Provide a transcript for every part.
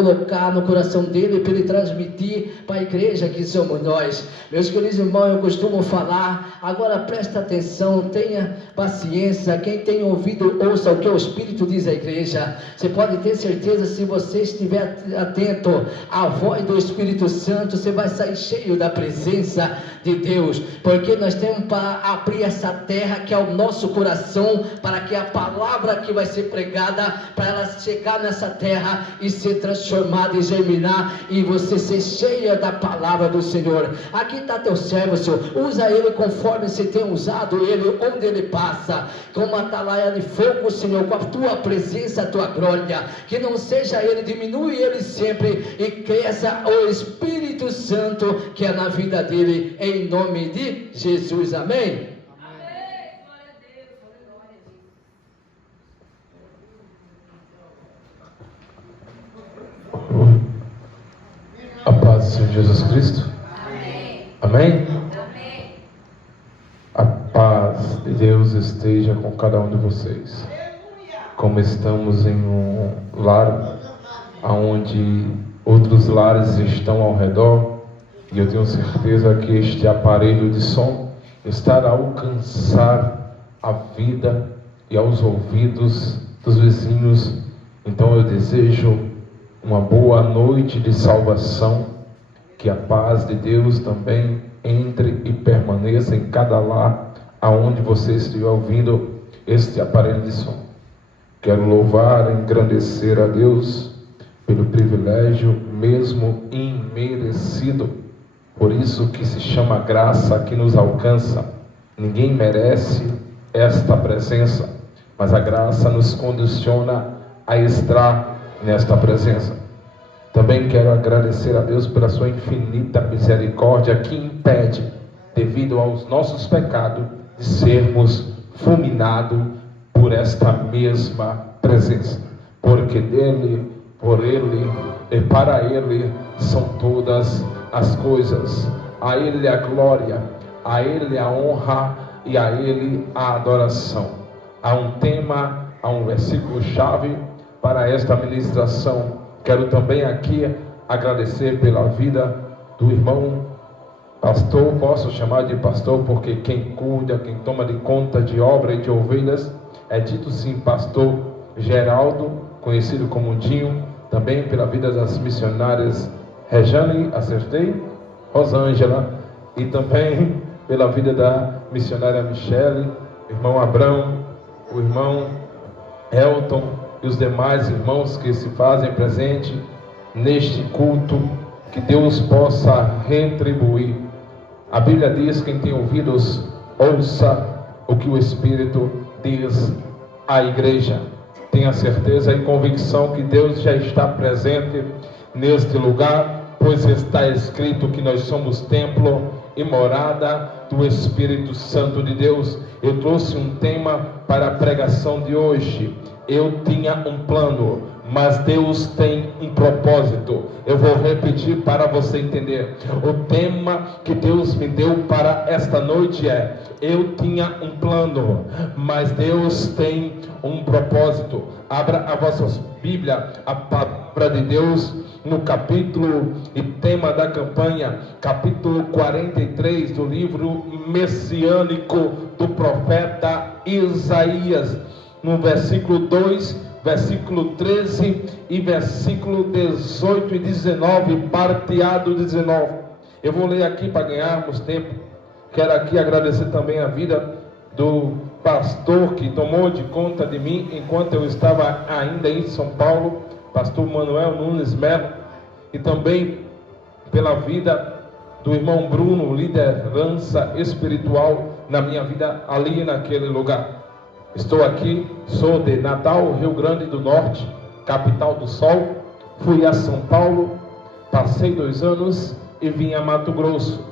colocar no coração dele para ele transmitir para a igreja que somos nós. Meus queridos irmãos, eu costumo falar, agora presta atenção, tenha paciência, quem tem ouvido ouça o que o Espírito diz à igreja. Você pode ter certeza, se você estiver atento à voz do Espírito Santo, você vai sair cheio da presença de Deus, porque nós temos para abrir essa terra que é o nosso coração, para que a palavra que vai ser pregada, para ela chegar nessa terra e ser transformada e germinar, e você ser cheia da palavra do Senhor. Aqui está teu servo, Senhor, usa ele conforme você tem usado ele, onde ele passa, com uma atalaia de fogo, Senhor, com a tua presença, a tua glória, que não seja ele, diminui ele sempre, e cresça o Espírito Santo que é na vida dele, em nome de Jesus, amém? A paz do Senhor Jesus Cristo. Amém? Amém. A paz de Deus esteja com cada um de vocês. Como estamos em um lar onde outros lares estão ao redor, e eu tenho certeza que este aparelho de som está a alcançar a vida e aos ouvidos dos vizinhos. Então eu desejo uma boa noite de salvação, que a paz de Deus também entre e permaneça em cada lar aonde você estiver ouvindo este aparelho de som. Quero louvar e engrandecer a Deus pelo privilégio mesmo imerecido, por isso que se chama graça que nos alcança. Ninguém merece esta presença, mas a graça nos condiciona a estar nesta presença. Também quero agradecer a Deus pela sua infinita misericórdia que impede, devido aos nossos pecados, de sermos fulminados por esta mesma presença, porque dele, por ele e para ele são todas as coisas. A ele a glória, a ele a honra e a ele a adoração. Há um tema, há um versículo chave para esta ministração. Quero também aqui agradecer pela vida do irmão pastor, posso chamar de pastor porque quem cuida, quem toma de conta de obra e de ovelhas é dito sim pastor Geraldo, conhecido como Dinho. Também pela vida das missionárias Rejane, acertei? Rosângela, e também pela vida da missionária Michele, irmão Abrão, o irmão Elton e os demais irmãos que se fazem presente neste culto. Que Deus possa retribuir. A Bíblia diz: quem tem ouvidos, ouça o que o Espírito diz à igreja. Tenha certeza e convicção que Deus já está presente neste lugar, pois está escrito que nós somos templo e morada do Espírito Santo de Deus. Eu trouxe um tema para a pregação de hoje. Eu tinha um plano, mas Deus tem um propósito. Eu vou repetir para você entender. O tema que Deus me deu para esta noite é: eu tinha um plano, mas Deus tem um propósito. Abra a vossa Bíblia, a palavra de Deus, no capítulo e tema da campanha, capítulo 43 do livro messiânico do profeta Isaías, no versículo 2, versículo 13 e versículo 18 e 19, parteado 19. Eu vou ler aqui para ganharmos tempo. Quero aqui agradecer também a vida do pastor que tomou de conta de mim enquanto eu estava ainda em São Paulo, pastor Manuel Nunes Melo, e também pela vida do irmão Bruno, liderança espiritual na minha vida ali naquele lugar. Estou aqui, sou de Natal, Rio Grande do Norte, capital do sol. Fui a São Paulo, passei 2 anos e vim a Mato Grosso.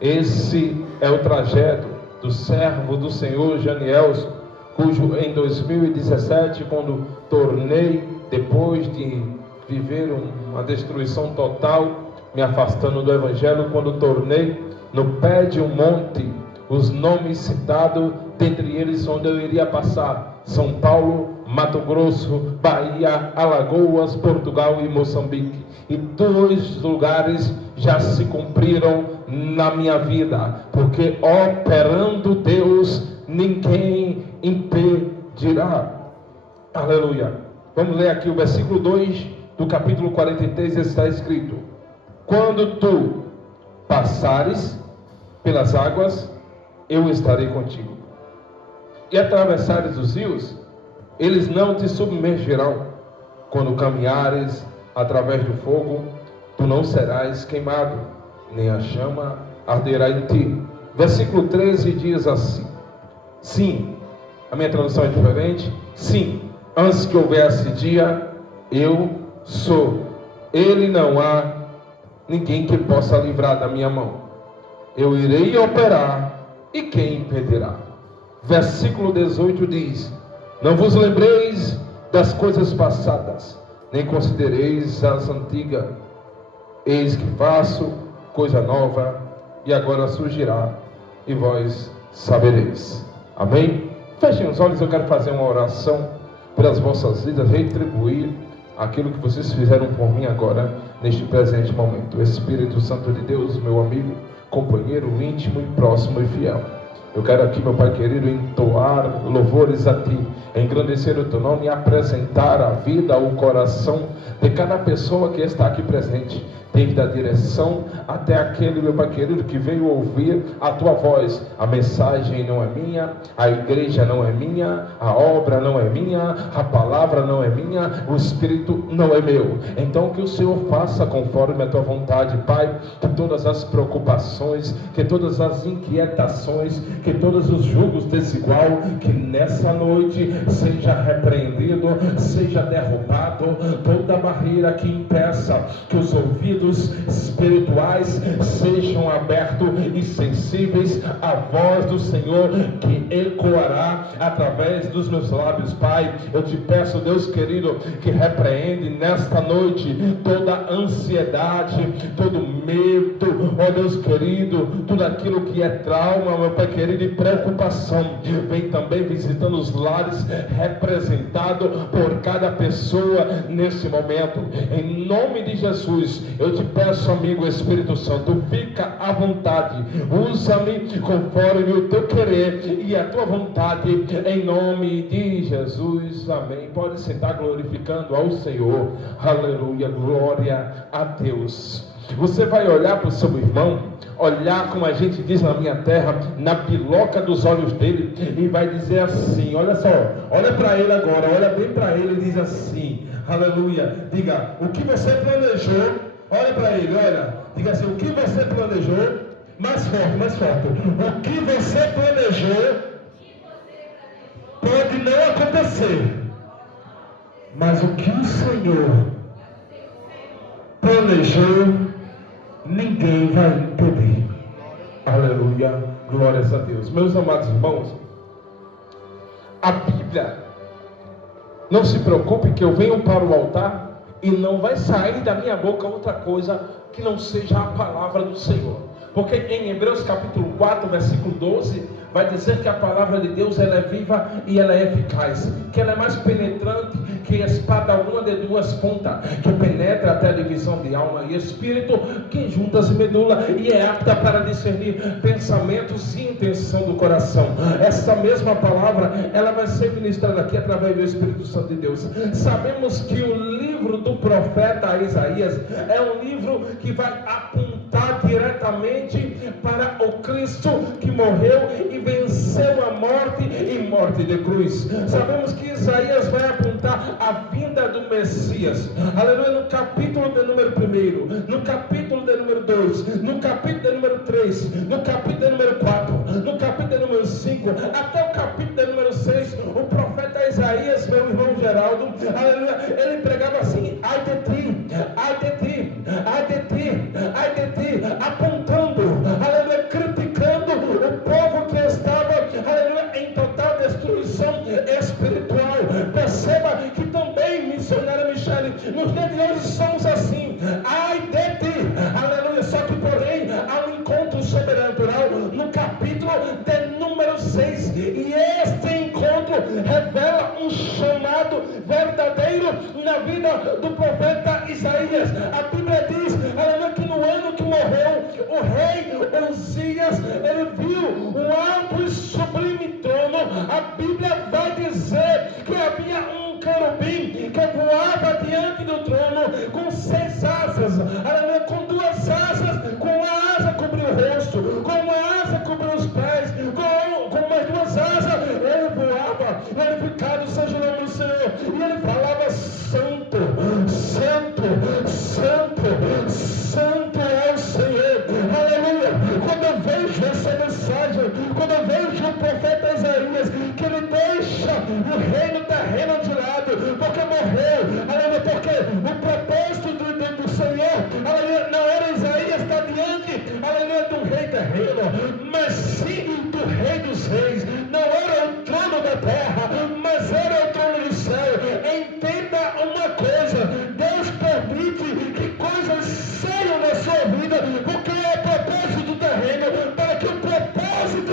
Esse é o trajeto do servo do Senhor Janielson, cujo em 2017, quando tornei, depois de viver uma destruição total, me afastando do Evangelho, quando tornei no pé de um monte, os nomes citados, dentre eles onde eu iria passar, São Paulo, Mato Grosso, Bahia, Alagoas, Portugal e Moçambique. E 2 lugares já se cumpriram na minha vida, porque operando Deus, ninguém impedirá. Aleluia. Vamos ler aqui o versículo 2 do capítulo 43, está escrito: quando tu passares pelas águas, eu estarei contigo. E atravessares os rios, eles não te submergirão. Quando caminhares através do fogo, tu não serás queimado, nem a chama arderá em ti. Versículo 13 diz assim: sim, a minha tradução é diferente. Sim, antes que houvesse dia, eu sou. Ele não há ninguém que possa livrar da minha mão. Eu irei operar, e quem impedirá? Versículo 18 diz: não vos lembreis das coisas passadas, nem considereis as antigas. Eis que faço coisa nova, e agora surgirá, e vós sabereis. Amém? Fechem os olhos, eu quero fazer uma oração pelas vossas vidas, retribuir aquilo que vocês fizeram por mim agora, neste presente momento. Espírito Santo de Deus, meu amigo, companheiro íntimo e próximo e fiel, eu quero aqui, meu Pai querido, entoar louvores a Ti, engrandecer o Teu nome e apresentar a vida, o coração de cada pessoa que está aqui presente, desde a direção até aquele, meu Pai querido, que veio ouvir a Tua voz. A mensagem não é minha, a igreja não é minha, a obra não é minha, a palavra não é minha, o Espírito não é meu. Então que o Senhor faça conforme a Tua vontade, Pai, que todas as preocupações, que todas as inquietações, que todos os julgos desigual, que nessa noite seja repreendido, seja derrubado toda barreira que impeça que os ouvidos espirituais sejam abertos e sensíveis à voz do Senhor que ecoará através dos meus lábios. Pai, eu te peço, Deus querido, que repreende nesta noite toda ansiedade, todo medo, ó Deus querido, tudo aquilo que é trauma, meu Pai querido, e preocupação. Vem também visitando os lares representados por cada pessoa nesse momento. Em nome de Jesus, eu te peço, amigo Espírito Santo, fica à vontade, usa-me conforme o teu querer e a tua vontade, em nome de Jesus, amém. Pode sentar glorificando ao Senhor, aleluia, glória a Deus. Você vai olhar para o seu irmão, olhar, como a gente diz na minha terra, na piloca dos olhos dele, e vai dizer assim, olha só, olha para ele agora, olha bem para ele e diz assim, aleluia, diga, o que você planejou? Olha para ele, olha, diga assim, o que você planejou? Mais forte, o que você planejou pode não acontecer, mas o que o Senhor planejou, ninguém vai impedir. Aleluia, glórias a Deus. Meus amados irmãos, a Bíblia, não se preocupe que eu venho para o altar e não vai sair da minha boca outra coisa que não seja a palavra do Senhor. Porque em Hebreus capítulo 4, versículo 12, vai dizer que a palavra de Deus ela é viva e ela é eficaz, que ela é mais penetrante que espada alguma de duas pontas, que penetra até a divisão de alma e espírito, que juntas e medula, e é apta para discernir pensamentos e intenção do coração. Essa mesma palavra, ela vai ser ministrada aqui através do Espírito Santo de Deus. Sabemos que o livro do profeta Isaías é um livro que vai apontar diretamente para o Cristo que morreu e venceu a morte e morte de cruz. Sabemos que Isaías vai apontar a vinda do Messias, aleluia, no capítulo de número 1, no capítulo de número 2, no capítulo de número 3, no capítulo de número 4, no capítulo de número 5, até o capítulo de número 6, o profeta Isaías, meu irmão Geraldo, aleluia, ele pregava assim, ai de ti, ai de ti, ai de ti, ai de ti, apontando, aleluia, criticando o povo que estava, aleluia, em total destruição espiritual. Perceba que também, missionária Michele, nos dias de hoje somos do profeta Isaías. A Bíblia diz, aleluia, que no ano que morreu o rei Uzias, ele viu um alto e sublime trono. A Bíblia vai dizer que havia um querubim que voava diante do trono com 6 asas, aleluia, com 2 asas, com uma asa cobriu o rosto, com uma asa cobriu os pés, com mais 2 asas ele voava. Glorificado seja o nome do Senhor. E ele falava: santo, santo, santo, santo é o Senhor. Aleluia. Quando eu vejo essa mensagem, quando eu vejo o profeta Isaías, que ele deixa o reino terreno de lado, porque morreu, aleluia, porque o propósito do Senhor, aleluia, não era Isaías estar diante, aleluia, do rei terreno, mas sim do rei dos reis. Não era o trono da terra, mas era o trono do céu. Entenda uma coisa: Deus permite que coisas saiam da sua vida, porque é o propósito do terreno, para que o propósito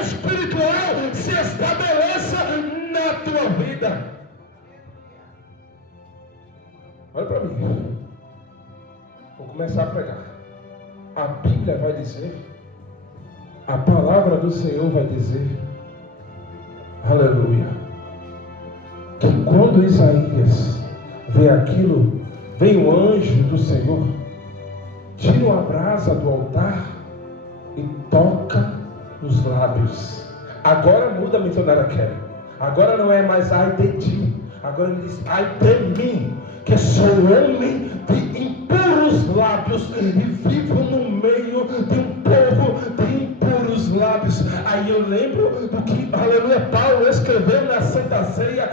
espiritual se estabeleça na tua vida. Olha para mim. Vou começar a pregar. A Bíblia vai dizer, a palavra do Senhor vai dizer, aleluia, que quando Isaías vê aquilo, vem o anjo do Senhor, tira a brasa do altar e toca nos lábios. Agora muda a missionária Kelly. Agora não é mais ai de ti, agora ele diz ai de mim, que sou homem de impuros lábios e vivo no meio de um povo de impuros lábios. Aí eu lembro do que, aleluia, Paulo escreveu na Santa Ceia,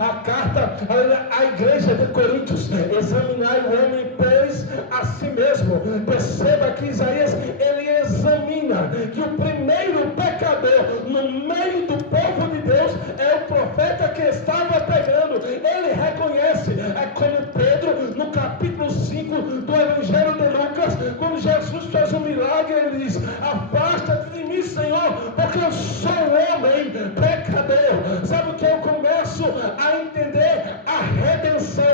a carta, aleluia, à igreja de Coríntios: examinai o homem, pois, a si mesmo. Perceba que Isaías, ele examina que o primeiro pecador no meio do povo de Deus é o profeta que estava pregando. Ele reconhece, é como Pedro, no capítulo 5 do Evangelho de Lucas, quando Jesus fez um milagre, ele diz: afasta-te de mim, Senhor, porque eu sou um homem pecador. Sabe o que eu começo a entender? A redenção,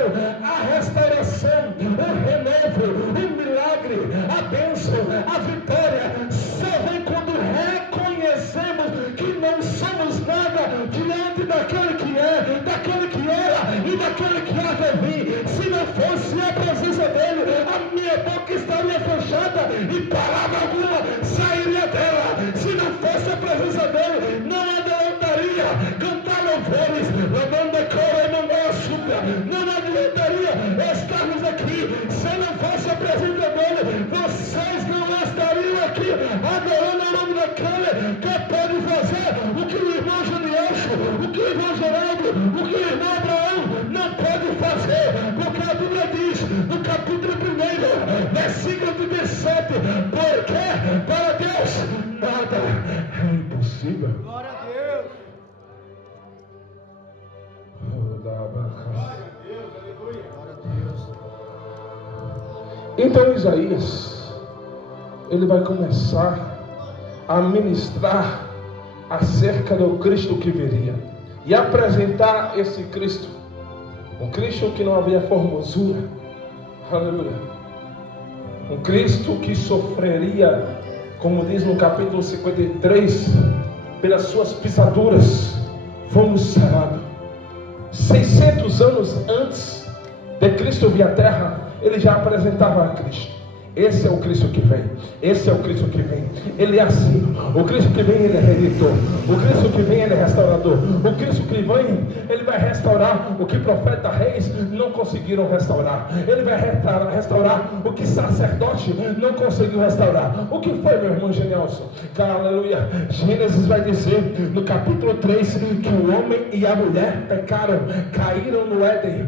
a restauração, o renovo, o milagre, a bênção, a vitória só vem quando reconhecemos que não somos nada diante daquele que é, daquele que era e daquele que há de vir. Se não fosse a presença dele, a minha boca estaria fechada e palavra alguma sairia dela. Se não fosse a presença dele, não adiantaria cantar louvores, não adiantaria estarmos aqui. Se não fosse a presença dele, vocês não estariam aqui adorando o nome daquele que pode fazer o que o irmão Junielso, o que o irmão Geraldo, o que o irmão Abraão não pode fazer, porque a Bíblia diz no capítulo 1, versículo 17: porque para Deus nada é impossível. Glória a Deus. Então Isaías, ele vai começar a ministrar acerca do Cristo que viria e apresentar esse Cristo, um Cristo que não havia formosura, aleluia, um Cristo que sofreria, como diz no capítulo 53, pelas suas pisaduras fomos sarados. 600 anos antes de Cristo vir à terra, ele já apresentava a Cristo. Esse é o Cristo que vem. Esse é o Cristo que vem. Ele é assim. O Cristo que vem, ele é redentor. O Cristo que vem, ele é restaurador. O Cristo que vem, ele vai restaurar o que profeta reis não conseguiram restaurar. Ele vai restaurar o que sacerdote não conseguiu restaurar. O que foi, meu irmão Genielson? Aleluia. Gênesis vai dizer no capítulo 3 que o homem e a mulher pecaram, caíram no Éden.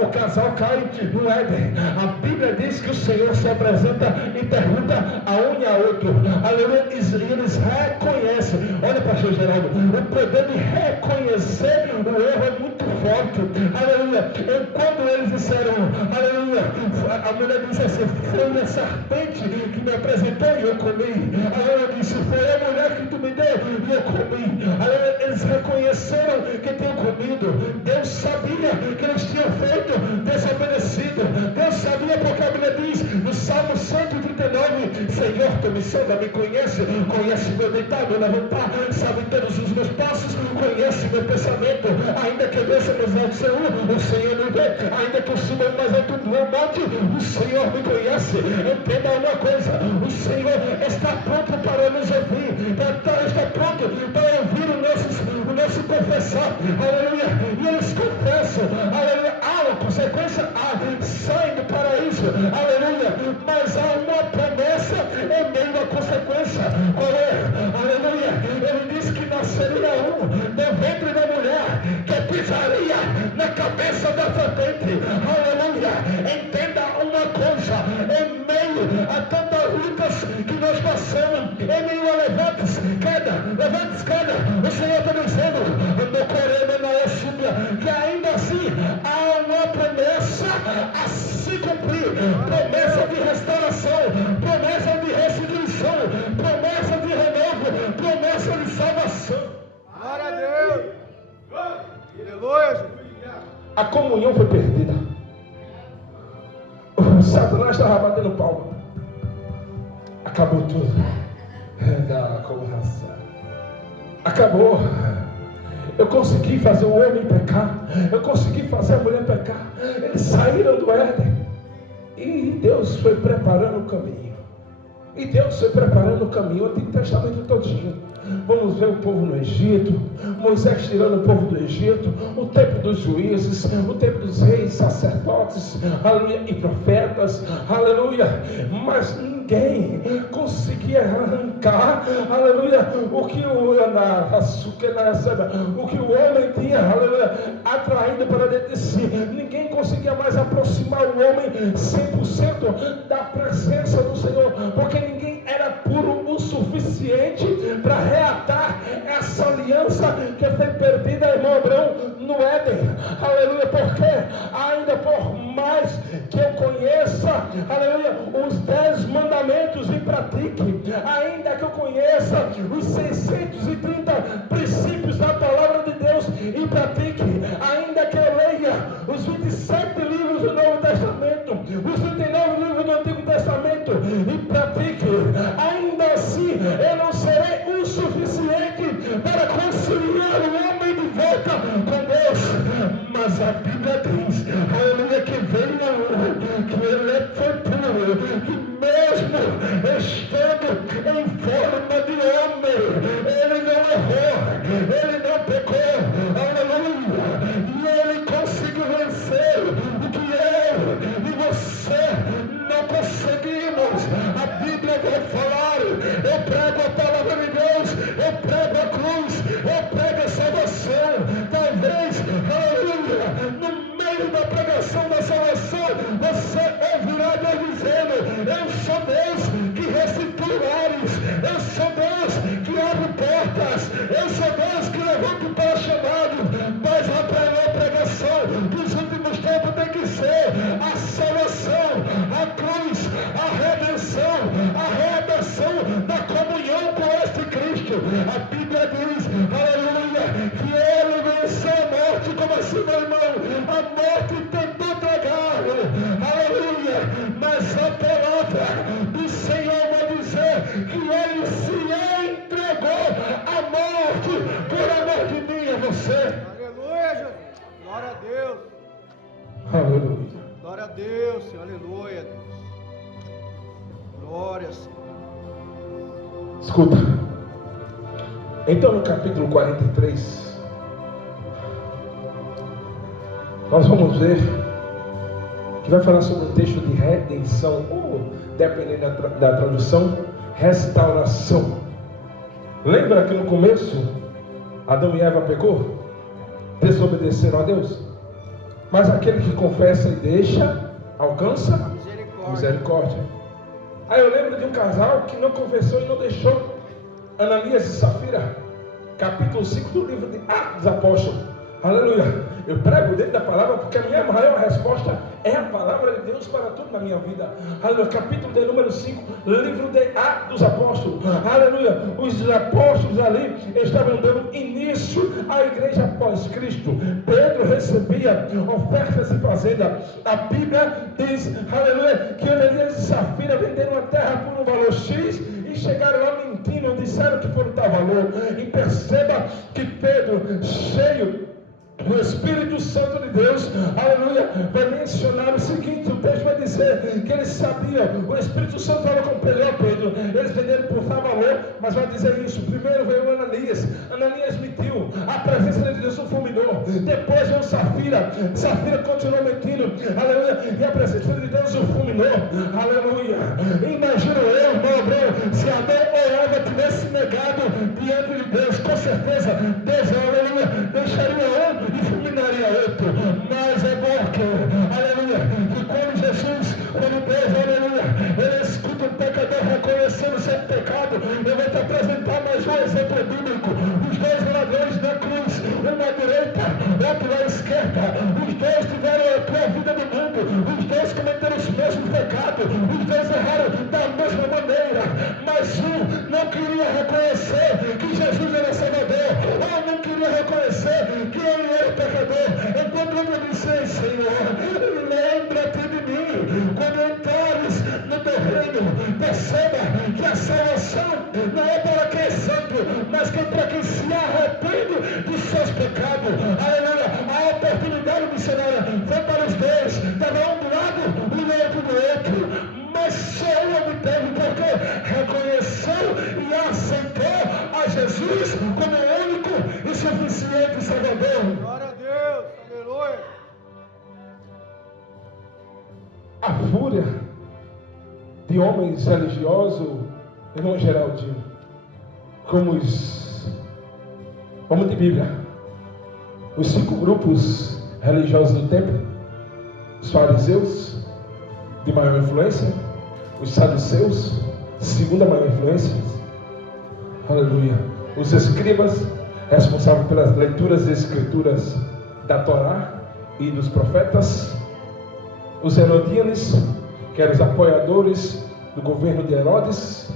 O casal cai no Éden. A Bíblia diz que o Senhor se apresenta apresenta e pergunta a um e a outro. Aleluia. E eles reconhecem. Olha, pastor Geraldo, o poder de reconhecer o erro é muito forte. Aleluia. E quando eles disseram, aleluia, a mulher disse assim: foi a serpente que me apresentou e eu comi. Aleluia. Disse: foi a mulher que tu me deu e eu comi. Aleluia. Eles reconheceram que tinham comido. Deus sabia que eles tinham feito desobedecido. Deus sabia, porque a Bíblia diz no Salmo 139: Senhor, tu me sonda, me conhece meu deitar, meu levantar, sabe todos os meus passos, conhece meu pensamento. Ainda que eu desça nos altos do Senhor, o Senhor me vê. Ainda que eu suba mais alto do monte, o Senhor me conhece. Entenda uma coisa: o Senhor está pronto para nos ouvir, está pronto para ouvir o nosso confessar. Aleluia. E eles confessam. Aleluia. Há uma consequência, saem do paraíso. Aleluia. Mas há uma promessa em meio à consequência. Qual é? Aleluia. Ele disse que nasceria um do ventre da mulher que pisaria na cabeça da serpente. Aleluia. Entenda uma coisa: em meio a tantas lutas que nós passamos, em meio a levantes, queda, o Senhor está dizendo que ainda assim há uma promessa a se cumprir, promessa de restauração, promessa de restituição, promessa de renovo, promessa de salvação. Glória a Deus. Aleluia. A comunhão foi perdida. O Satanás estava batendo palma. Acabou tudo. Acabou. Eu consegui fazer o homem pecar. Eu consegui fazer a mulher pecar. Eles saíram do Éden. E Deus foi preparando o caminho. O Antigo Testamento todinho. Vamos ver o povo no Egito, Moisés tirando o povo do Egito, o tempo dos juízes, o tempo dos reis, sacerdotes, aleluia, e profetas, aleluia. Mas ninguém conseguia arrancar, aleluia, o que o homem tinha, aleluia, atraído para dentro de si. Ninguém conseguia mais aproximar o homem 100% da presença do Senhor, porque ninguém era puro o suficiente para reatar essa aliança que foi perdida, irmão Abraão, no Éden. Aleluia. Porque ainda por mais que eu conheça, aleluia, os 10 mandamentos e pratique, ainda que eu conheça os 630 princípios da palavra de Deus e pratique, ainda que eu leia os 27 livros do Novo Testamento, os 39 livros do Antigo Testamento e pratique, ainda assim eu não serei o suficiente para conciliar o homem de volta com Deus. Mas a Bíblia diz, aleluia, que veio, que ele foi puro, que mesmo estando em forma de homem, ele não errou, ele não pecou, aleluia, e ele conseguiu vencer o que eu e você não conseguimos. A Bíblia vai falar: eu prego a palavra de Deus, eu prego a cruz, eu prego a salvação. Talvez, aleluia, no meio da pregação da salvação, você ouvirá Deus dizendo: eu sou Deus que restitui lares, eu sou Deus que abre portas, eu sou Deus que levanta para chamados. Mas a pregação dos últimos tempos tem que ser a salvação, a cruz, a redenção da comunhão com este Cristo. A Bíblia diz, aleluia, que ele venceu a morte. Como assim, meu irmão? A morte tentou tragá-lo, aleluia, mas a palavra do Senhor vai dizer que ele se entregou à morte por amor de mim e você. Aleluia, Jesus. Glória a Deus. Aleluia. Glória a Deus, Senhor. Aleluia, Deus. Glória, Senhor. Escuta. Então, no capítulo 43, nós vamos ver que vai falar sobre um texto de redenção, ou, dependendo da tradução, restauração. Lembra que no começo Adão e Eva pecou? Desobedeceram a Deus. Mas aquele que confessa e deixa, alcança misericórdia. Aí eu lembro de um casal que não confessou e não deixou. Ananias e Safira, capítulo 5 do livro de Atos dos Apóstolos. Aleluia. Eu prego dentro da palavra porque a minha maior resposta é a palavra de Deus para tudo na minha vida. Aleluia. Capítulo de número 5, livro de Atos dos Apóstolos. Aleluia. Os apóstolos ali estavam dando início à igreja após Cristo. Pedro recebia ofertas e fazenda. A Bíblia diz, aleluia, que Ananias e Safira venderam a terra por um valor X e chegaram lá mentindo, disseram que por tal valor. E perceba que Pedro, cheio do Espírito Santo de Deus, aleluia, vai mencionar o seguinte: o texto vai dizer que eles sabiam, o Espírito Santo falou com Pedro: ó Pedro, eles venderam por tal valor, mas vai dizer isso. Primeiro veio Ananias, Ananias mentiu, a presença de Deus o fulminou. Depois veio Safira, Safira continuou mentindo, aleluia, e a presença de Deus o fulminou, aleluia. Imagina eu, irmão Abraão, se Adão ou Eva tivesse negado diante de Deus, com certeza Deus, aleluia, deixaria um e fulminaria outro. Mas é bom que, aleluia, que quando Jesus, quando Deus, aleluia, ele escuta o pecador reconhecendo seu pecado, eu vou te apresentar mais um exemplo bíblico. Os dois ladrões da cruz, um à direita, outro à esquerda, os dois tiveram a tua vida no mundo, os dois cometeram os mesmos pecados, os dois erraram da mesma maneira, mas um não queria reconhecer que Jesus era Salvador, ou não queria reconhecer que ele era pecador. Enquanto ele disse: Senhor, lembra-te de mim quando entrares no teu reino. Perceba que a salvação não é para quem é santo, mas que é para quem se arrepende dos seus pecados. Aleluia. A oportunidade missionária foi para os dois, estava um do lado e outro do outro, mas só um obteve porque reconheceu e aceitou a Jesus como o único e suficiente Salvador. Glória a Deus, aleluia. A fúria de homens religiosos, irmão Geraldinho, como os, vamos de Bíblia, os 5 grupos religiosos do templo: os fariseus, de maior influência; os saduceus, segunda maior influência, aleluia; os escribas, responsáveis pelas leituras das escrituras da Torá e dos profetas; os herodianos, que eram os apoiadores do governo de Herodes;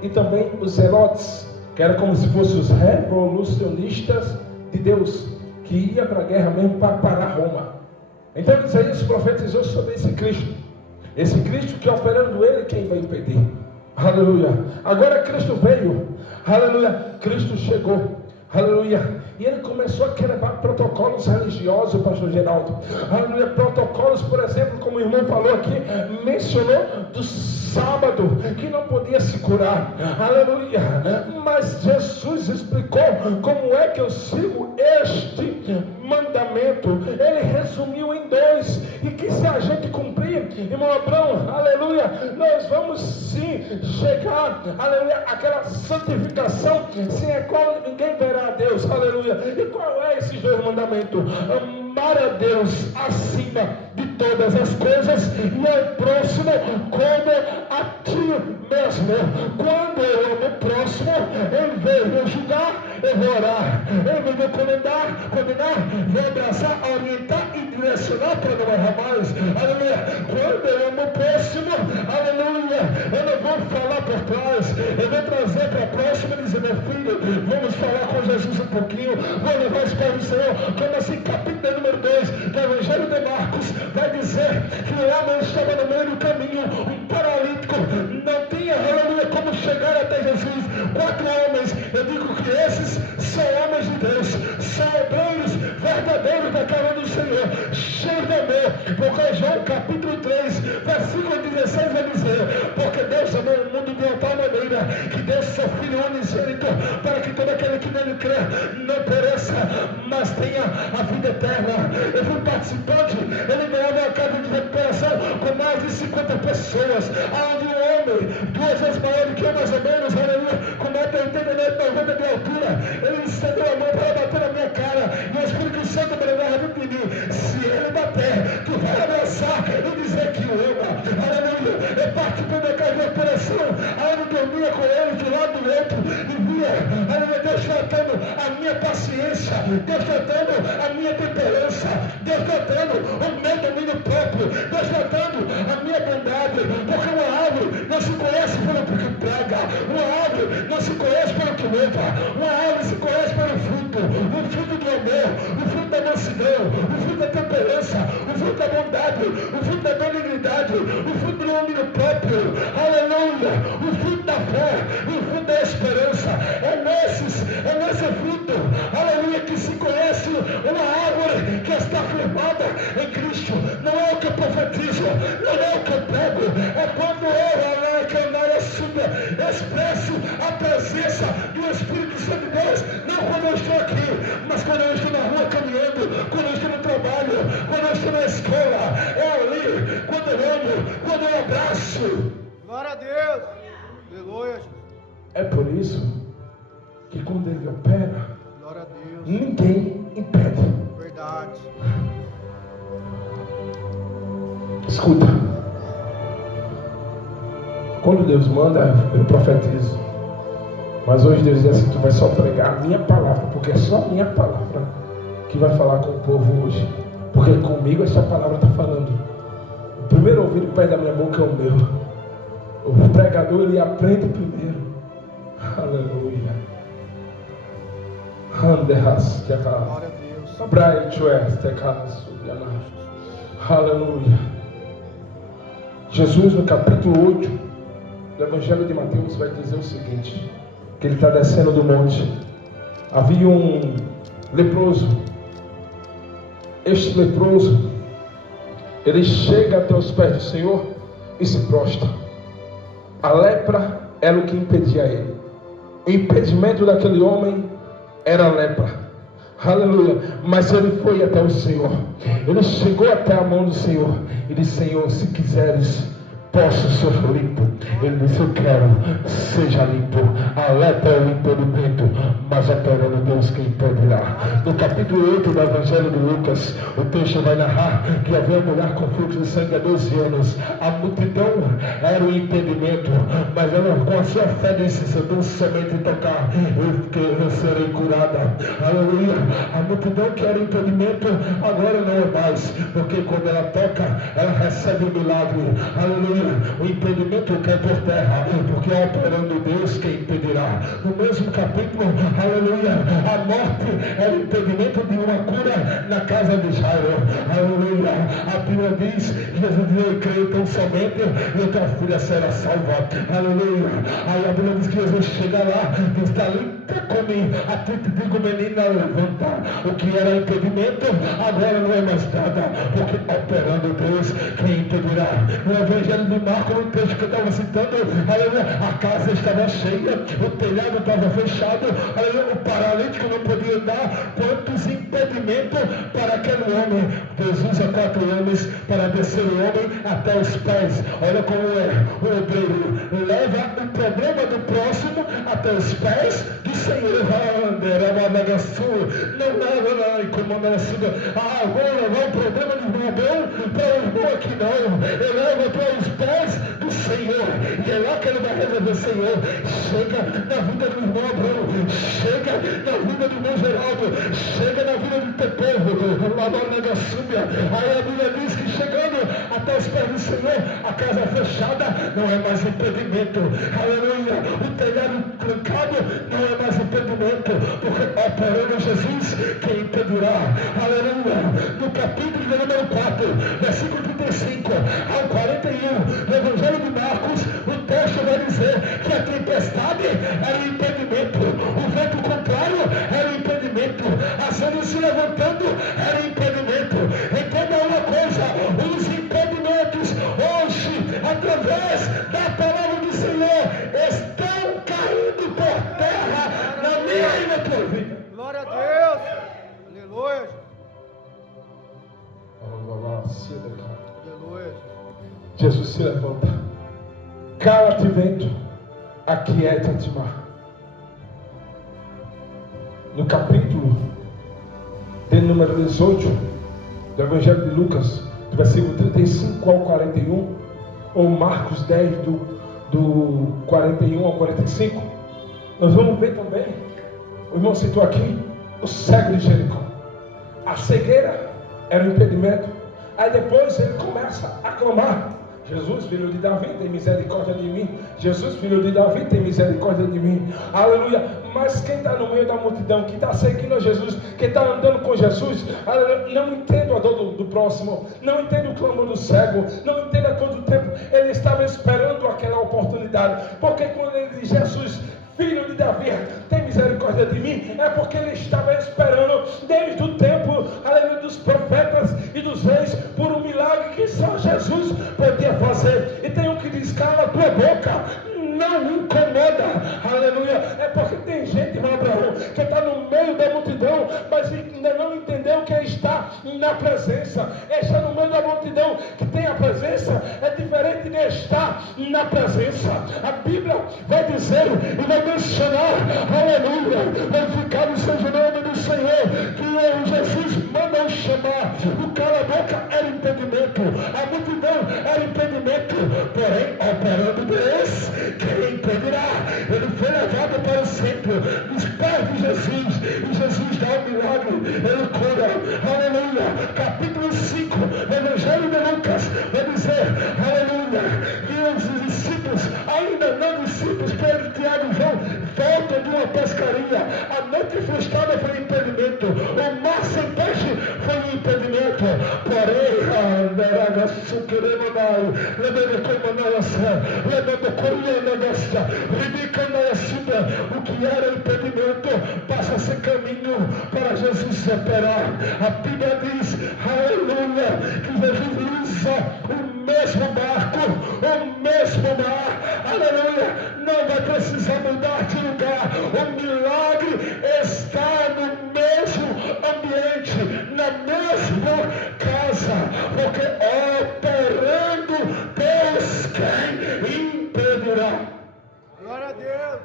e também os zelotes, que eram como se fossem os revolucionistas de Deus, que ia para a guerra mesmo para parar Roma. Então Isaías profetizou sobre esse Cristo que operando ele, quem vai impedir? Aleluia. Agora Cristo veio, aleluia, Cristo chegou, aleluia, e ele começou a quebrar protocolos religiosos, pastor Geraldo, aleluia. Protocolos, por exemplo, como o irmão falou aqui, mencionou do sábado, que não podia se curar, aleluia, mas Jesus explicou como é que eu sigo este mandamento. Ele resumiu em 2, e que se a gente cumprir, irmão Abraão, aleluia, nós vamos sim chegar, aleluia, aquela santificação sem a qual ninguém verá a Deus, aleluia. E qual é esses 2 mandamentos? Amar a Deus acima de todas as coisas e ao próximo como a ti mesmo. Quando eu amo o próximo, em vez de eu julgar, eu vou orar. Em vez de eu condenar, vou abraçar, orientar e direcionar para não errar mais. Aleluia. Quando eu amo o próximo, aleluia, eu não vou falar por trás, eu vou trazer para a próxima e dizer: meu filho, vamos falar com Jesus um pouquinho, vou levar isso para o Senhor. Como assim, capítulo número 2 do Evangelho de Marcos vai dizer que o homem estava no meio do caminho, um paralítico, não tinha, aleluia, como chegar até Jesus. 4 homens, eu digo que esses são homens de Deus, são obreiros verdadeiros da casa do Senhor, cheios de amor, porque João capítulo 3 versículo 16 vai dizer: porque Deus amou o mundo de uma tal maneira que deu seu Filho unigênito, para que todo aquele que nele crê não pereça, mas tenha a vida eterna. Eu fui participante, ele ganhava uma casa de recuperação com mais de 50 pessoas, onde um homem, 2 vezes maior do que eu, mais ou menos, aleluia, com 1,80 m, 90 de altura, ele estendeu a mão para bater na minha cara, e o Espírito Santo me levava dentro de mim: se ele bater, tu vai abraçar e dizer que o ama, aleluia. Eu participei da casa de operação, aí eu dormia com ele de lado do outro e via, aleluia, Deus tratando a minha paciência, Deus tratando a minha temperança, Deus tratando o meu domínio próprio, Deus tratando a minha bondade, porque uma árvore não se conhece pelo que prega, uma árvore não se conhece pelo que louva, uma árvore se conhece pelo fruto, o fruto do amor, o fruto da mansidão, o fruto da temperança, o fruto da bondade, o fruto da benignidade, o fruto do domínio próprio, aleluia, o fruto da fé, o fruto da esperança. É nesse fruto, aleluia, que se conhece uma árvore que está firmada em Cristo. Não é o que eu profetizo, não é o que eu prego, é quando eu expresso a presença do Espírito Santo de Deus, não quando eu estou aqui, mas quando eu estou na rua caminhando, quando eu estou no trabalho, quando eu estou na escola, é ali, quando eu amo, quando eu abraço. Glória a Deus. Aleluia. É por isso que quando ele opera, Glória a Deus. ninguém impede. Verdade. Escuta. Quando Deus manda, eu profetizo. Mas hoje Deus diz assim, tu vai só pregar a minha palavra, porque é só a minha palavra que vai falar com o povo hoje. Porque comigo essa palavra está falando. O primeiro ouvido perto da minha boca é o meu. O pregador, ele aprende primeiro. Aleluia. Glória a Deus. Aleluia. Jesus, no capítulo 8 do Evangelho de Mateus, vai dizer o seguinte: que ele está descendo do monte. Havia um leproso. Este leproso, ele chega até os pés do Senhor e se prostra. A lepra era o que impedia ele. O impedimento daquele homem era a lepra. Aleluia. Mas ele foi até o Senhor. Ele chegou até a mão do Senhor e disse: Senhor, se quiseres, posso ser limpo. Ele disse: eu quero, seja limpo. A lepra é o impedimento, mas operando Deus que impedirá. No capítulo 8 do Evangelho de Lucas, o texto vai narrar que havia uma mulher com fluxo de sangue há 12 anos. A multidão era o impedimento, mas ela com a sua fé disse: se eu tão somente tocar, eu serei curada. Aleluia. A multidão que era impedimento, agora não é mais, porque quando ela toca, ela recebe o milagre. Aleluia. O impedimento cai por terra, porque é operando Deus que impedirá. No mesmo capítulo, aleluia, a morte era o impedimento de uma cura na casa de Jairo. Aleluia. A Bíblia diz: Jesus disse: eu creio tão somente e tua filha será salva. Aleluia. Aí a Bíblia diz que Jesus chega lá e está ali, come, a ti te digo, menina, levanta. O que era impedimento, agora não é mais nada, porque operando Deus que impedirá. No Evangelho de Marcos, no texto que eu estava citando, aleluia, a casa estava cheia, o telhado estava fechado, aleluia, o paralítico não podia andar. Quantos impedimentos para aquele homem? Deus usa 4 homens para descer o homem até os pés. Olha como é o obreiro, leva o problema do próximo até os pés do Senhor. Não leva lá e comanda a sua. Vou levar o problema do irmão Abel para o irmão aqui não. Ele leva para os pés do Senhor. E é lá que ele vai resolver. Senhor, chega na vida do irmão Abel, chega na vida do irmão Geraldo, chega na vida do teu povo. Aí a Bíblia diz que chegando até os pés do Senhor, a casa fechada não é mais impedimento. Aleluia. O telhado trancado não é mais impedimento, porque operando Jesus quem impedirá. Aleluia. No capítulo de número 4, versículo 35 ao 41 do Evangelho de Marcos, o texto vai dizer que a tempestade era o impedimento, o vento contrário era o impedimento, as ondas se levantando era o impedimento. Entenda uma coisa: os impedimentos hoje, através da palavra do Senhor, estão caindo por terra na minha e na tua vida. Glória a Deus. Aleluia. Aleluia. Jesus se levanta. Cala-te, vento, aquieta-te, mar. No capítulo de número 18 do Evangelho de Lucas, do versículo 35 ao 41, ou Marcos 10, do 41 ao 45, nós vamos ver também, o irmão citou aqui, o cego de Jericó. A cegueira era um impedimento. Aí depois ele começa a clamar: Jesus, filho de Davi, tem misericórdia de mim. Jesus, filho de Davi, tem misericórdia de mim. Aleluia. Mas quem está no meio da multidão, que está seguindo a Jesus, que está andando com Jesus, aleluia, não entende a dor do próximo, não entende o clamor do cego, não entende há quanto tempo ele estava esperando aquela oportunidade. Porque quando ele diz: Jesus, filho de Davi, tem misericórdia de mim, é porque ele estava esperando desde o tempo, aleluia, dos profetas e dos reis, por um milagre que só Jesus podia fazer. E tem um que diz: cala a tua boca, não me incomoda, aleluia. É porque tem gente, meu Abraão, que está no meio da multidão, mas ainda não entendeu que está na presença. Está no meio da multidão que tem a presença, é diferente de estar na presença. A Bíblia vai dizer e vai mencionar, aleluia, glorificado seja o nome do Senhor, que Jesus manda chamar. O cala a boca era impedimento, a multidão era impedimento, porém operando Deus, quem impedirá? Ele foi levado para o centro dos pés de Jesus, e Jesus dá um milagre, ele cura, aleluia. Capítulo 5 do Evangelho de Lucas vai dizer, aleluia, que os discípulos, ainda não discípulos, Pedro, Tiago e João, voltam de uma pescaria. A noite fechada foi um impedimento, o mar sem peixe foi um impedimento, porém o que era impedimento passa a ser caminho para Jesus operar. A Bíblia diz, aleluia, que Jesus usa o mesmo barco, o mesmo mar, aleluia, não vai precisar mudar de lugar. O milagre está no mesmo ambiente, na mesma casa, porque operando Deus quem impedirá. Glória a Deus.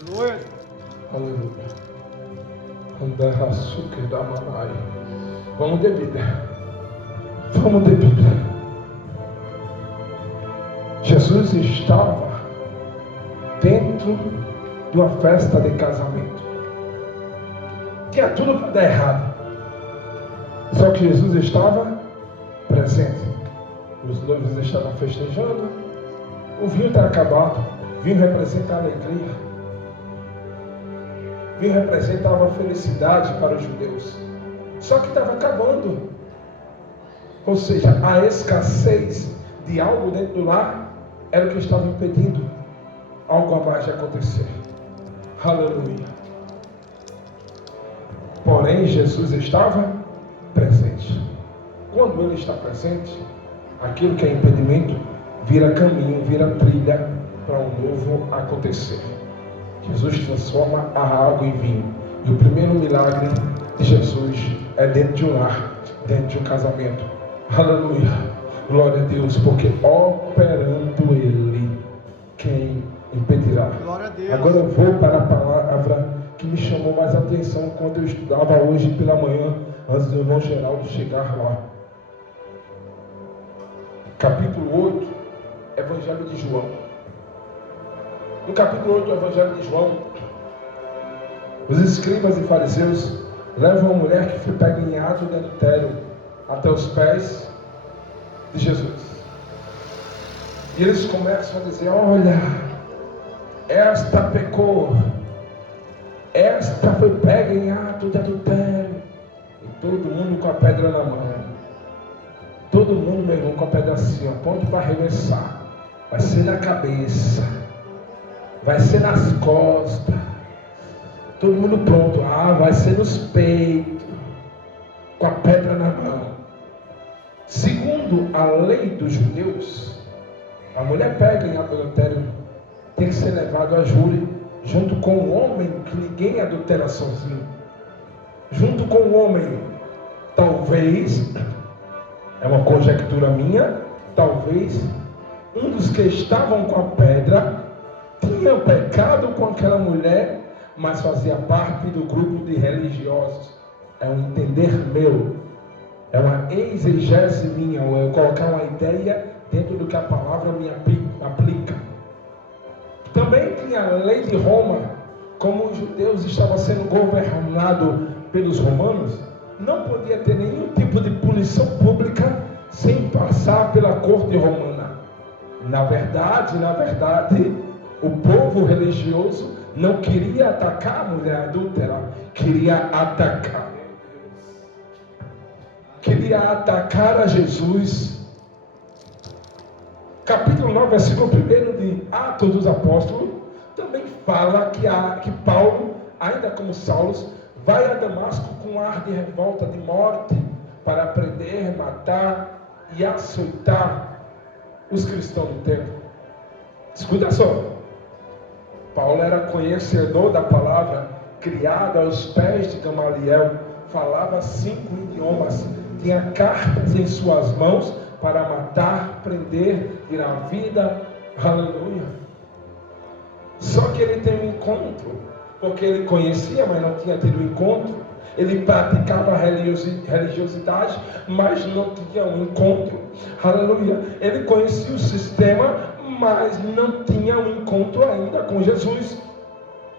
Aleluia. Aleluia. Vamos de Bíblia. Vamos de Bíblia. Jesus estava dentro de uma festa de casamento. Tinha tudo para dar errado. Só que Jesus estava presente. Os noivos estavam festejando. O vinho está acabado. O vinho representa a alegria. O vinho representava a felicidade para os judeus. Só que estava acabando. Ou seja, a escassez de algo dentro do lar era o que estava impedindo algo a mais de acontecer. Aleluia. Porém, Jesus estava presente. Quando ele está presente, aquilo que é impedimento vira caminho, vira trilha para um novo acontecer. Jesus transforma a água em vinho. E o primeiro milagre de Jesus é dentro de um lar, dentro de um casamento. Aleluia. Glória a Deus, porque operando Ele, quem impedirá? Glória a Deus. Agora eu vou para a palavra que me chamou mais atenção quando eu estudava hoje pela manhã, antes do irmão Geraldo chegar lá. Capítulo 8, Evangelho de João. No capítulo 8 do Evangelho de João, os escribas e fariseus levam a mulher que foi pega em ato de adultério até os pés de Jesus. E eles começam a dizer: olha, esta pecou, esta foi pega em ato de adultério. E todo mundo com a pedra na mão. Todo mundo, meu irmão, com a pedra assim, ó, ponto para arremessar. Vai ser na cabeça, vai ser nas costas. Todo mundo pronto. Vai ser nos peitos, com a pedra na mão. Segundo a lei dos judeus, a mulher pega em adultério tem que ser levado a júri, junto com o homem, que ninguém adultera sozinho. Junto com o homem, talvez, é uma conjectura minha, talvez um dos que estavam com a pedra tinha pecado com aquela mulher, mas fazia parte do grupo de religiosos. É um entender meu, é uma exegese minha, ou eu colocar uma ideia dentro do que a palavra me aplica. Também tinha a lei de Roma, como os judeus estavam sendo governados pelos romanos, não podia ter nenhum tipo de punição pública sem passar pela corte romana. Na verdade, o povo religioso não queria atacar a mulher adúltera, queria atacar a Jesus. Capítulo 9, versículo 1 de Atos dos Apóstolos, também fala que Paulo, ainda como Saulo, vai a Damasco com ar de revolta, de morte, para prender, matar e açoitar os cristãos do templo. Escuta só, Paulo era conhecedor da palavra, criado aos pés de Gamaliel, falava 5 idiomas, tinha cartas em suas mãos para matar, prender, tirar vida, aleluia. Só que ele tem um encontro, porque ele conhecia, mas não tinha tido encontro. Ele praticava religiosidade, mas não tinha um encontro, aleluia. Ele conhecia o sistema, mas não tinha um encontro ainda com Jesus.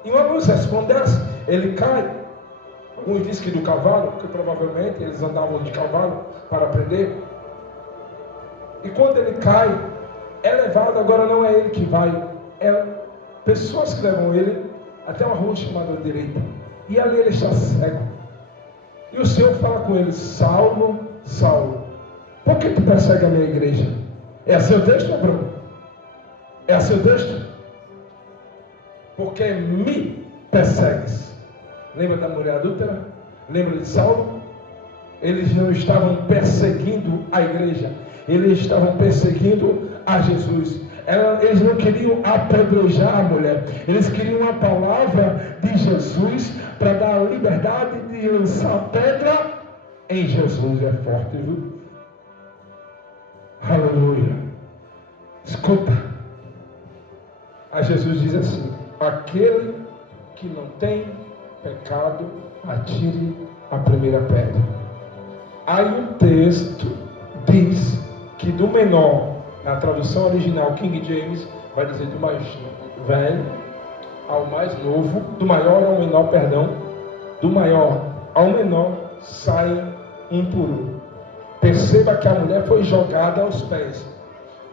E uma luz resplandece, ele cai. Alguns dizem que do cavalo, porque provavelmente eles andavam de cavalo para aprender. E quando ele cai, é levado, agora não é ele que vai, é pessoas que levam ele até uma rua chamada direita. E ali ele está cego. E o Senhor fala com ele: Saulo, Saulo, por que tu persegue a minha igreja? É assim o texto, Bruno? É assim o texto? Porque me persegues. Lembra da mulher adúltera? Lembra de Saulo? Eles não estavam perseguindo a igreja, eles estavam perseguindo a Jesus. Eles não queriam apedrejar a mulher, eles queriam a palavra de Jesus para dar a liberdade de lançar pedra em Jesus. É forte, viu? Aleluia. Escuta, a Jesus diz assim: aquele que não tem pecado, atire a primeira pedra. Aí o texto diz que do menor, na tradução original King James, vai dizer do mais velho ao mais novo, do maior ao menor, perdão, do maior ao menor, saem um por um. Perceba que a mulher foi jogada aos pés,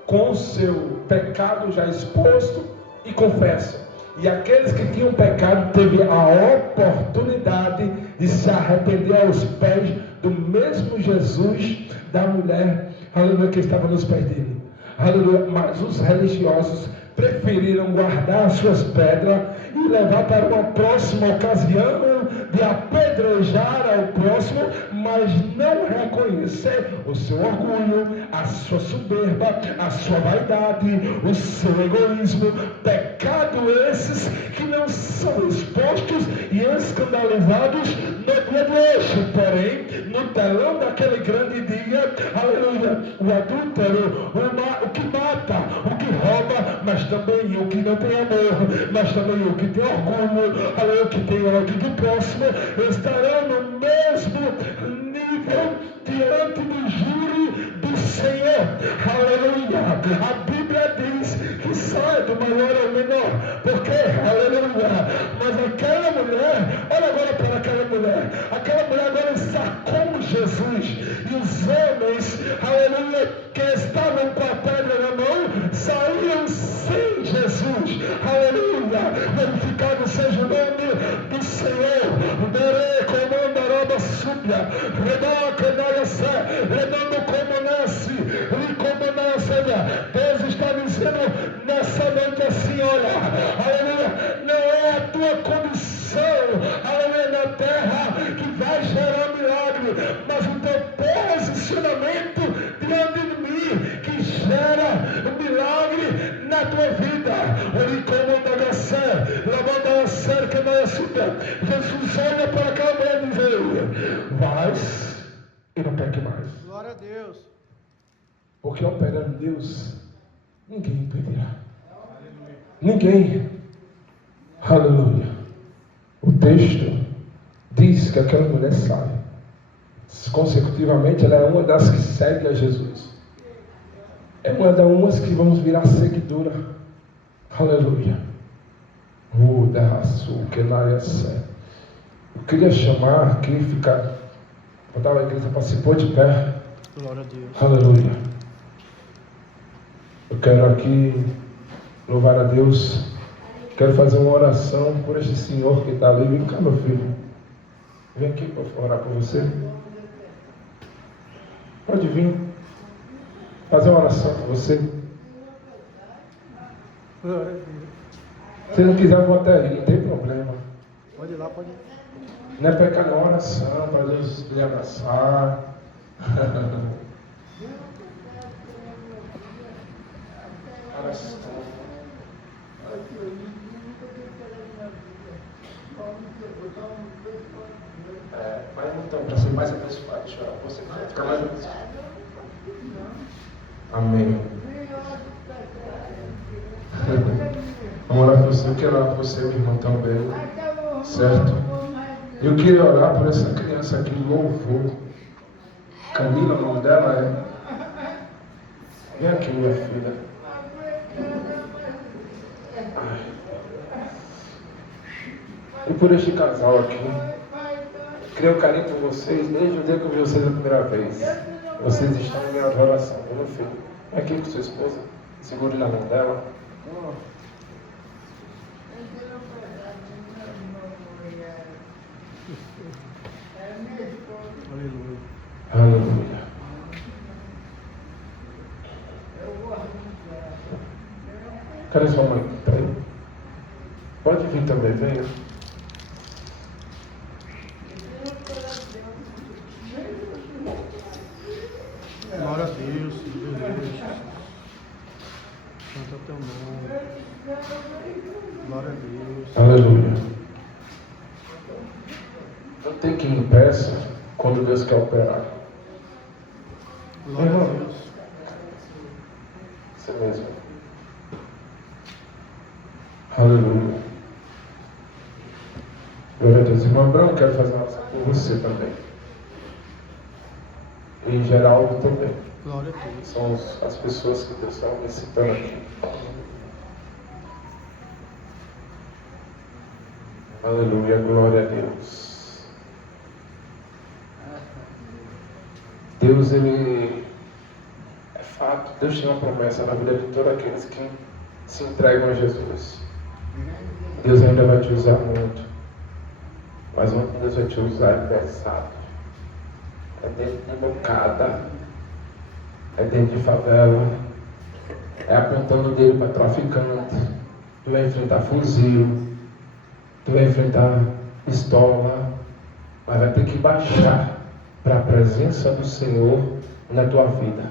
com o seu pecado já exposto, e confessa. E aqueles que tinham pecado teve a oportunidade de se arrepender aos pés do mesmo Jesus da mulher, aleluia, que estava nos pés dele. Aleluia. Mas os religiosos preferiram guardar suas pedras e levar para uma próxima ocasião de apedrejar ao próximo, mas não reconhecer o seu orgulho, a sua soberba, a sua vaidade, o seu egoísmo. Pecado esses que não são expostos e escandalizados no dia de hoje, porém no telão daquele grande dia, aleluia, o adúltero, o que mata, o que rouba, mas também o que não tem amor, mas também o que tem orgulho, aleluia, o que tem ódio do próximo, estarão no mesmo nível diante do júri do Senhor, aleluia. A Bíblia diz que sai do maior ao menor, porque, aleluia, mas aquela mulher, olha agora para aquela mulher agora está com Jesus, e os homens, aleluia, que estavam com a pedra na mão, saíram sem Jesus, aleluia. Verificado seja o nome do Senhor. Comanda súbia, redondo como nasce, Deus está dizendo nessa noite assim: olha, aleluia, não é a tua condição, aleluia, na terra que vai gerar milagre, mas o teu posicionamento diante de mim que gera milagre na tua vida. Jesus olha para cá e diz: vais e não peque mais. Glória a Deus. Porque operando Deus, ninguém impedirá. Ninguém. Aleluia. O texto diz que aquela mulher sai. Consecutivamente, ela é uma das que segue a Jesus. É uma das umas que vamos virar seguidora. Aleluia. Eu queria chamar aqui, botar a igreja para se pôr de pé. Glória a Deus. Aleluia. Eu quero aqui louvar a Deus. Quero fazer uma oração por este senhor que está ali. Vem cá, meu filho. Vem aqui para orar por você. Pode vir. Fazer uma oração por você. Glória a Deus. Se não quiser, eu vou até ali. Não tem problema. Pode ir lá, pode ir. Não é pecado, é uma oração para Deus lhe abraçar. Oração. Mas então, para ser mais abençoado, deixa eu orar por você, fica mais abençoado. Amém. Vamos orar por você, eu quero orar por você, meu irmão, também. Certo? Eu queria orar por essa criança aqui, louvor. Camila, o nome dela é. Vem aqui, minha filha. E por este casal aqui. Criei um carinho por vocês desde o dia que eu vi vocês a primeira vez. Vocês estão em minha adoração, meu filho. Vem aqui com sua esposa. Segure na mão dela. Aleluia. Aleluia. Cadê sua mãe? Tá aí? Pode vir também, venha. Glória a Deus, Deus. Santo é o teu nome. Glória a Deus. Aleluia. Não tem quem impeça quando Deus quer operar. Glória a Deus. Você mesmo. Aleluia. Glória a Deus. Irmão Abraão, quero fazer uma oração por você também. E em geral também. Glória a Deus. São as pessoas que Deus está me citando aqui. Aleluia, glória a Deus. Deus, Ele é fato. Deus tem uma promessa na vida de todos aqueles que se entregam a Jesus. Deus ainda vai te usar muito. Mas onde Deus vai te usar é pesado. É dentro de bocada. É dentro de favela. É apontando o dedo para traficante. Tu vai enfrentar fuzil. Tu vai enfrentar pistola. Mas vai ter que baixar para a presença do Senhor na tua vida.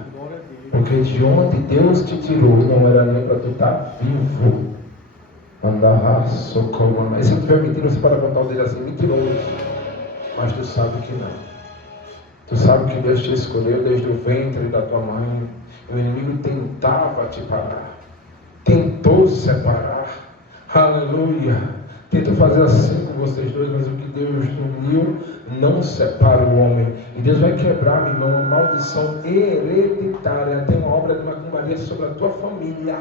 Porque de onde Deus te tirou não era nem para tu estar vivo. Andar socorro. E se tu estiver mentindo, você pode apontar o dedo assim, mentiroso. Mas tu sabe que não. Tu sabe que Deus te escolheu desde o ventre da tua mãe. O inimigo tentava te parar. Tentou separar. Aleluia. Tenta fazer assim com vocês dois, mas o que Deus uniu não separa o homem. E Deus vai quebrar, meu irmão, uma maldição hereditária. Tem uma obra de macumbaria sobre a tua família.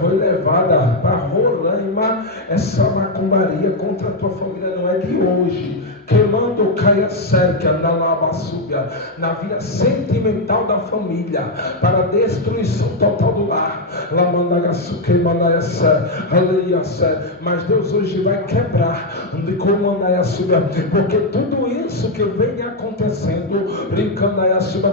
Foi levada para Roraima. Essa macumbaria contra a tua família não é de hoje. Queimando caia cerca na labasúbia, na vida sentimental da família, para a destruição total do lar. Mas Deus hoje vai quebrar, porque tudo isso que vem acontecendo,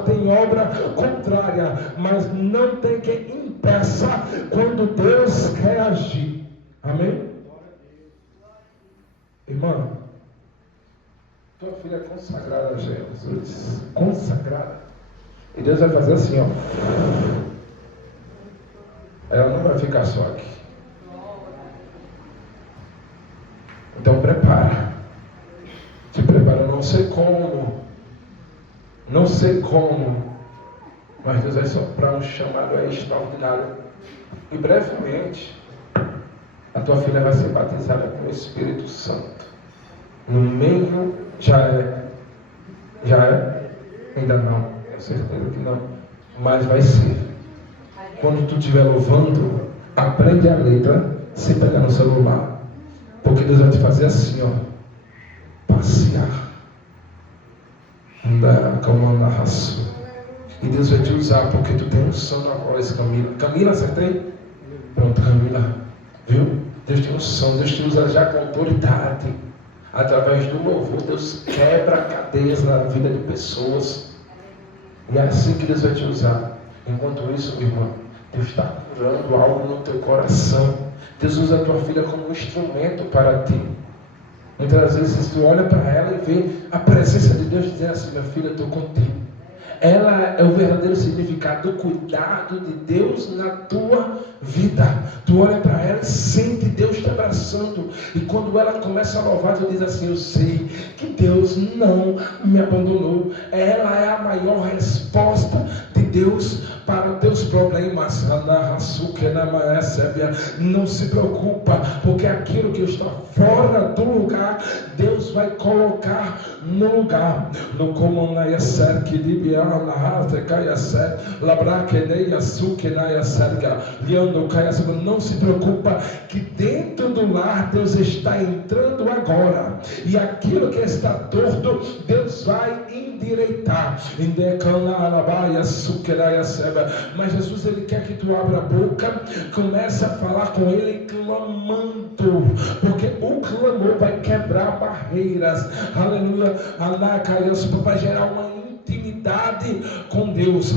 tem obra contrária, mas não tem quem impeça quando Deus quer agir. Amém? Irmão, tua filha é consagrada a Jesus, consagrada. E Deus vai fazer assim, ó. Ela não vai ficar só aqui. Então prepara. Te prepara, não sei como. Não sei como. Mas Deus vai soprar um chamado extraordinário. E brevemente, a tua filha vai ser batizada com o Espírito Santo. No meio, já é? Ainda não. certeza que não. Mas vai ser. Quando tu estiver louvando, aprende a letra sem pegar no celular. Porque Deus vai te fazer assim, ó. Passear. Andar como na raça. E Deus vai te usar porque tu tem um som na voz, Camila. Camila, acertei? Pronto, Camila. Viu? Deus tem um som, Deus te usa já com autoridade. Através do louvor, Deus quebra cadeias na vida de pessoas. E é assim que Deus vai te usar. Enquanto isso, meu irmão, Deus está curando algo no teu coração. Deus usa a tua filha como um instrumento para ti. Muitas vezes tu olha para ela e vê a presença de Deus dizendo assim: minha filha, eu estou contigo. Ela é o verdadeiro significado do cuidado de Deus na tua vida. Tu olha para ela e sente Deus te abraçando. E quando ela começa a louvar, tu diz assim: eu sei que Deus não me abandonou. Ela é a maior resposta de Deus para os teus problemas. Não se preocupa, porque aquilo que está fora do lugar, Deus vai colocar no lugar. No como na yaser que libia na rata caia ser, labra que nem açúcar na yaserga, liando caia. Não se preocupa que dentro do lar Deus está entrando agora, e aquilo que está torto Deus vai endireitar. Mas Jesus, ele quer que tu abra a boca, comece a falar com ele clamando, porque o clamor vai quebrar barreiras. Aleluia. Para gerar uma intimidade com Deus.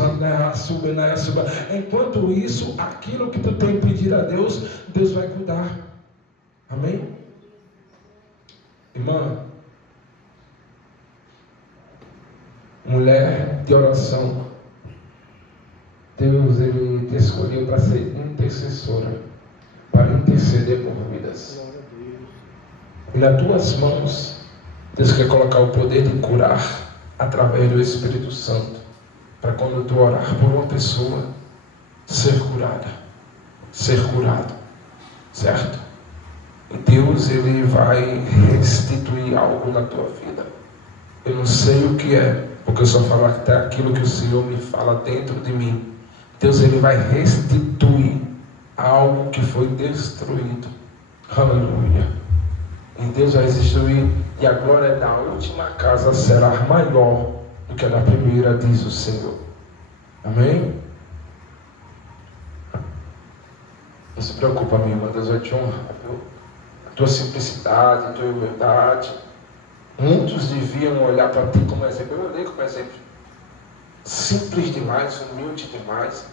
Enquanto isso, aquilo que tu tem que pedir a Deus, Deus vai cuidar. Amém? Irmã, mulher de oração, Deus, ele te escolheu para ser intercessora, para interceder por vidas. E nas tuas mãos, Deus quer colocar o poder de curar através do Espírito Santo, para quando tu orar por uma pessoa, ser curada, ser curado, certo? E Deus, ele vai restituir algo na tua vida. Eu não sei o que é, porque eu só falo até aquilo que o Senhor me fala dentro de mim. Deus, ele vai restituir algo que foi destruído. Aleluia. E Deus vai restituir, e a glória da última casa será maior do que a da primeira, diz o Senhor. Amém? Não se preocupa, minha irmã, Deus vai te honrar, viu? A tua simplicidade, a tua humildade. Muitos deviam olhar para ti como exemplo. Eu olhei como exemplo. Simples demais, humilde demais,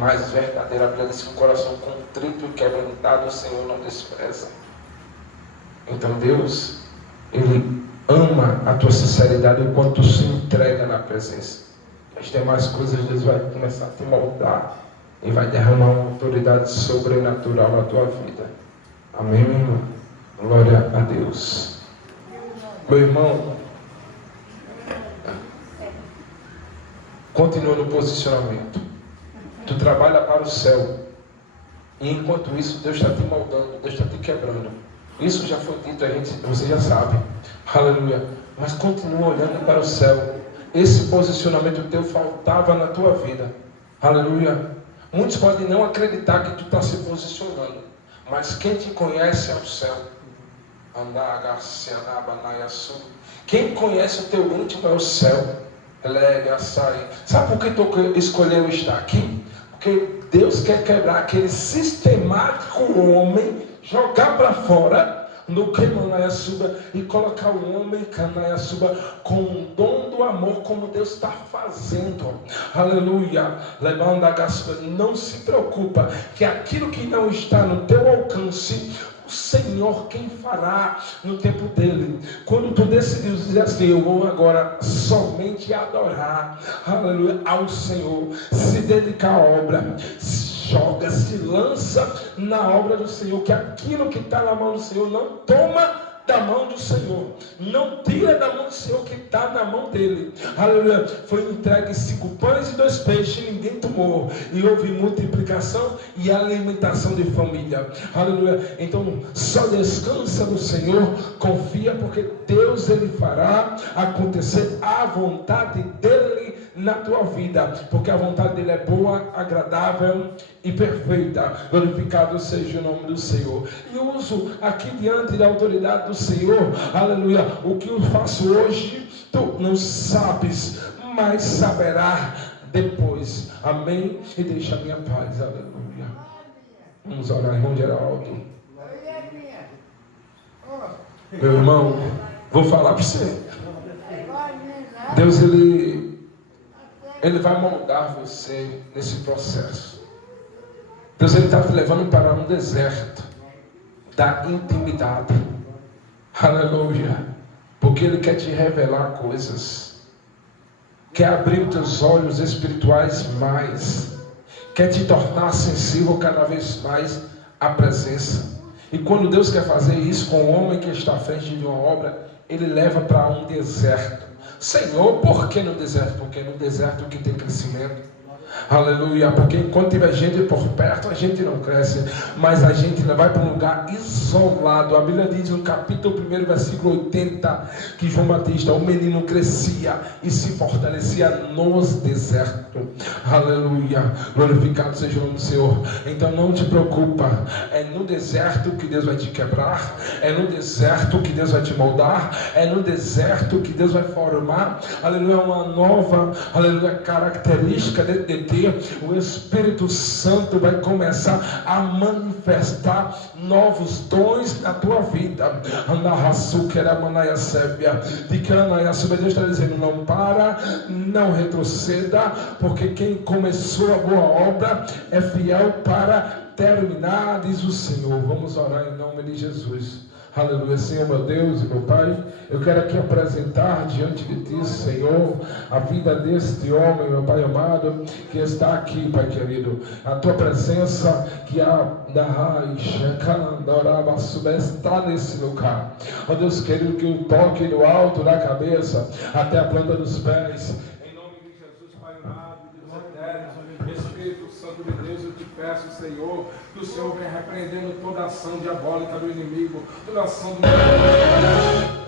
mas verdadeira. A Bíblia diz que um coração contrito e quebrantado o Senhor não despreza. Então Deus, ele ama a tua sinceridade enquanto tu se entrega na presença. As demais coisas Deus vai começar a te moldar e vai derramar uma autoridade sobrenatural na tua vida. Amém, meu irmão? Glória a Deus. Meu irmão, continua no posicionamento. Tu trabalha para o céu, e enquanto isso Deus está te moldando, Deus está te quebrando. Isso já foi dito, você já sabe. Aleluia. Mas continua olhando para o céu. Esse posicionamento teu faltava na tua vida. Aleluia. Muitos podem não acreditar que tu está se posicionando, mas quem te conhece é o céu. Quem conhece o teu íntimo é o céu. Sabe por que tu escolheu estar aqui? Porque Deus quer quebrar aquele sistemático homem, jogar para fora no que Manaiaçuba e colocar o homem Canaiaçuba com o dom do amor, como Deus está fazendo. Aleluia. Levando a gaspa. Não se preocupa que aquilo que não está no teu alcance, o Senhor quem fará no tempo dele. Quando tu decidiu dizer assim: eu vou agora somente adorar, aleluia, ao Senhor, se dedicar à obra, joga, se lança na obra do Senhor, que aquilo que está na mão do Senhor não toma da mão do Senhor, não tira da mão do Senhor que está na mão dele. Aleluia. Foi entregue 5 pães e 2 peixes, ninguém tomou, e houve multiplicação e alimentação de família. Aleluia. Então só descansa no Senhor, confia, porque Deus, ele fará acontecer a vontade dele na tua vida, porque a vontade dele é boa, agradável e perfeita. Glorificado seja o nome do Senhor. E eu uso aqui diante da autoridade do Senhor, aleluia, o que eu faço hoje, tu não sabes, mas saberá depois. Amém? E deixa a minha paz, aleluia. Vamos orar, irmão Geraldo. Meu irmão, vou falar para você. Deus, Ele vai moldar você nesse processo. Deus, Ele está te levando para um deserto da intimidade. Aleluia. Porque Ele quer te revelar coisas. Quer abrir os teus olhos espirituais mais. Quer te tornar sensível cada vez mais à presença. E quando Deus quer fazer isso com o homem que está à frente de uma obra, Ele leva para um deserto. Senhor, por que no deserto? Porque no deserto que tem crescimento. Aleluia, porque enquanto tiver gente por perto, a gente não cresce, mas a gente vai para um lugar isolado. A Bíblia diz no capítulo 1, versículo 80, que João Batista, o menino, crescia e se fortalecia nos desertos. Aleluia, glorificado seja o nome do Senhor. Então não te preocupa, é no deserto que Deus vai te quebrar, é no deserto que Deus vai te moldar, é no deserto que Deus vai formar, aleluia, uma nova, aleluia, característica de o Espírito Santo vai começar a manifestar novos dons na tua vida. Deus está dizendo, não para, não retroceda, porque quem começou a boa obra é fiel para terminar, diz o Senhor. Vamos orar em nome de Jesus. Aleluia, Senhor, meu Deus e meu Pai, eu quero aqui apresentar diante de Ti, Senhor, a vida deste homem, meu Pai amado, que está aqui, Pai querido. A Tua presença que há da raiz, está nesse lugar. Ó Deus querido, que o toque do alto da cabeça até a planta dos pés. Em nome de Jesus, Pai amado, Deus eterno, Espírito Santo de Deus, eu te peço, Senhor, que o Senhor venha repreendendo toda ação diabólica do inimigo, toda ação do